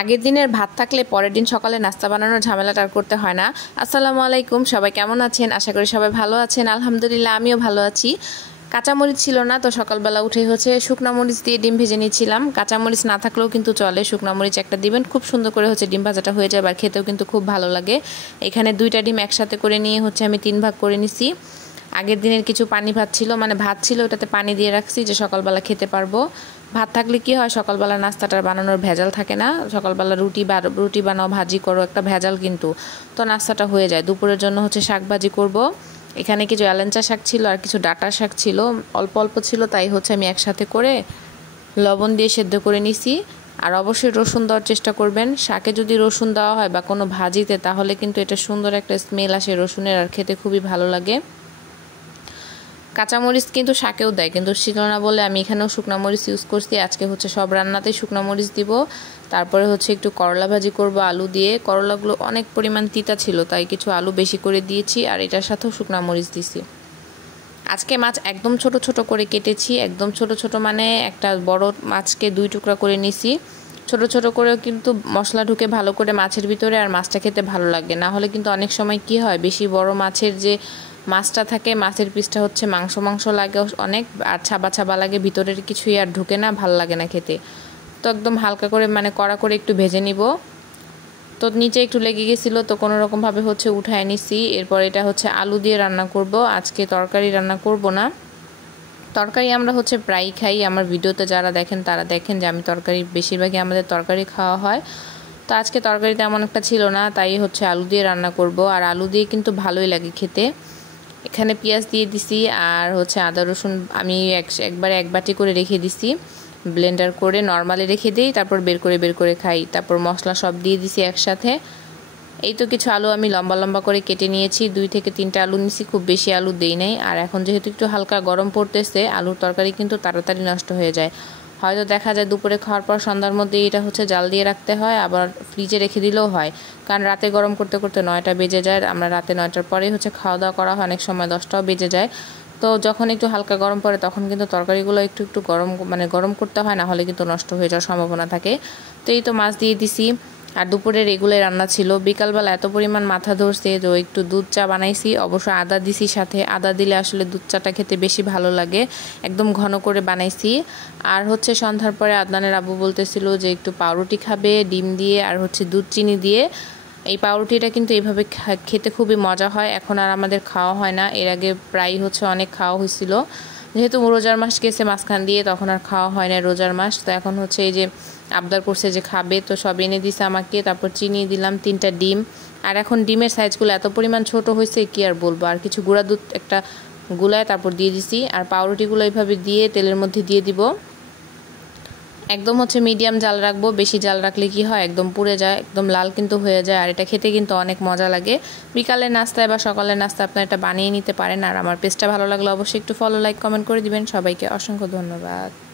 আগের দিনের ভাত থাকলে পরের দিন সকালে নাস্তা বানানোর ঝামেলাটা আর করতে হয় না। আসসালামু আলাইকুম, সবাই কেমন আছেন? আশা করি সবাই ভালো আছেন। আলহামদুলিল্লাহ আমিও ভালো আছি। কাঁচামরিচ ছিল না, তো সকালবেলা উঠে শুকনো মরিচ দিয়ে ডিম ভেজে নিচ্ছিলাম। কাঁচামরিচ না থাকলেও কিন্তু চলে, শুকনো মরিচ একটা দিবেন, খুব সুন্দর করে ডিম ভাজাটা হয়ে যায়, আর খেতেও কিন্তু খুব ভালো লাগে। এখানে 2টা ডিম একসাথে করে নিয়ে আমি 3 ভাগ করে নিছি। আগের দিনের কিছু পানি ভাত ছিল, মানে ভাত ছিল, ওটাতে পানি দিয়ে রাখছি যে সকালবেলা খেতে পারবো। ভাত থাকলে কি হয়, সকালবেলা নাস্তাটার বানানোর ভেজাল থাকে না। সকালবেলা রুটি বানাও, ভাজি করো, একটা ভেজাল কিন্তু, তো নাস্তাটা হয়ে যায়। দুপুরের জন্য শাক ভাজি করব। এখানে কিছু এলেঞ্চা শাক ছিল আর কিছু ডাঁটা শাক ছিল, অল্প অল্প ছিল, তাই আমি একসাথে করে লবণ দিয়ে সেদ্ধ করে নিছি। আর অবশ্যই রসুন দেওয়ার চেষ্টা করবেন। শাকে যদি রসুন দেওয়া হয় বা কোনো ভাজিতে, তাহলে কিন্তু এটা সুন্দর একটা স্মেল আসে রসুনের, আর খেতে খুবই ভালো লাগে। কাঁচামরিচ কিন্তু শাকেও দেয়, কিন্তু ছিল না বলে আমি এখানেও শুকনো মরিচ ইউজ করছি। আজকে সব রান্নাতেই শুকনো মরিচ দিব। তারপরে একটু করলা ভাজি করব আলু দিয়ে। করলাগুলো অনেক পরিমাণ তিতা ছিল, তাই কিছু আলু বেশি করে দিয়েছি, আর এটার সাথেও শুকনো মরিচ দিছি। আজকে মাছ একদম ছোট ছোট করে কেটেছি, একদম ছোট ছোট মানে একটা বড় মাছকে 2 টুকরা করে নিছি। ছোট ছোট করেও কিন্তু মশলা ঢুকে ভালো করে মাছের ভিতরে, আর মাছটা খেতে ভালো লাগে। না হলে কিন্তু অনেক সময় কি হয়, বেশি বড় মাছের যে মাছটা থাকে, মাছের পিসটা মাংস মাংস লাগে অনেক, আর ছাবা ছাবা লাগে, ভিতরের কিছুই আর ঢুকে না, ভাল লাগে না খেতে। তো একদম হালকা করে মানে কড়া করে একটু ভেজে নিব। তো নিচে একটু লেগে গেছিলো, তো কোনো রকমভাবে উঠায় নিছি। এরপর এটা আলু দিয়ে রান্না করব, আজকে তরকারি রান্না করব না। তরকারি আমরা প্রায়ই খাই, আমার ভিডিওতে যারা দেখেন তারা দেখেন যে আমি তরকারি, বেশিরভাগই আমাদের তরকারি খাওয়া হয়। তো আজকে তরকারি তেমন একটা ছিল না, তাই আলু দিয়ে রান্না করব। আর আলু দিয়ে কিন্তু ভালোই লাগে খেতে। এখানে পেঁয়াজ দিয়ে দিছি, আর আদা রসুন আমি একবারে 1 বাটি করে রেখে দিছি, ব্লেন্ডার করে নর্মালি রেখে দিই, তারপর বের করে খাই। তারপর মশলা সব দিয়ে দিছি একসাথে। এই তো কিছু আলু আমি লম্বা লম্বা করে কেটে নিয়েছি, 2 থেকে 3টা আলু নিছি, খুব বেশি আলু দেই নাই। আর এখন যেহেতু একটু হালকা গরম পড়তেছে, আলুর তরকারি কিন্তু তাড়াতাড়ি নষ্ট হয়ে যায়। হয়তো দেখা যায় দুপুরে খাওয়ার পর সন্ধ্যার মধ্যে এটা জাল দিয়ে রাখতে হয়, আবার ফ্রিজে রেখে দিলেও হয়, কারণ রাতে গরম করতে করতে 9টা বেজে যায়। আমরা রাতে 9টার পরেই খাওয়া দাওয়া করা হয়, অনেক সময় 10টাও বেজে যায়। তো যখন একটু হালকা গরম পড়ে, তখন কিন্তু তরকারিগুলো একটু একটু গরম করতে হয়, না হলে কিন্তু নষ্ট হয়ে যাওয়ার সম্ভাবনা থাকে। তো এই তো মাছ দিয়ে দিছি। আর দুপুরের এগুলোই রান্না ছিল। বিকালবেলা এত পরিমাণ মাথা ধরছে যে একটু দুধ চা বানাইছি, অবশ্য আদা দিছি সাথে। আদা দিলে আসলে দুধ চাটা খেতে বেশি ভালো লাগে, একদম ঘন করে বানাইছি। আর সন্ধ্যার পরে আদনানের আব্বু বলতেছিল যে একটু পাউরুটি খাবে ডিম দিয়ে, আর দুধ চিনি দিয়ে। এই পাউরুটিটা কিন্তু এইভাবে খেতে খুবই মজা হয়। এখন আর আমাদের খাওয়া হয় না, এর আগে প্রায় অনেক খাওয়া হয়েছিল। যেহেতু রোজার মাস গেছে মাঝখান দিয়ে, তখন আর খাওয়া হয় না রোজার মাস। তো এখন এই যে আবদার করছে যে খাবে, তো সব এনে দিছে আমাকে। তারপর চিনি দিলাম, 3টা ডিম। আর এখন ডিমের সাইজগুলো এত পরিমাণ ছোট হয়েছে, কি আর বলবো। আর কিছু গুঁড়া দুধ একটা গুলায় তারপর দিয়ে দিছি। আর পাউরুটিগুলো এইভাবে দিয়ে তেলের মধ্যে দিয়ে দিব। একদম মিডিয়াম জাল রাখবো, বেশি জাল রাখলে কি হয়, একদম পুড়ে যায়, একদম লাল কিন্তু হয়ে যায়। আর এটা খেতে কিন্তু অনেক মজা লাগে। বিকালের নাস্তায় বা সকালের নাস্তা আপনারা এটা বানিয়ে নিতে পারেন। আর আমার পেজটা ভালো লাগলে অবশ্যই একটু ফলো, লাইক, কমেন্ট করে দিবেন। সবাইকে অসংখ্য ধন্যবাদ।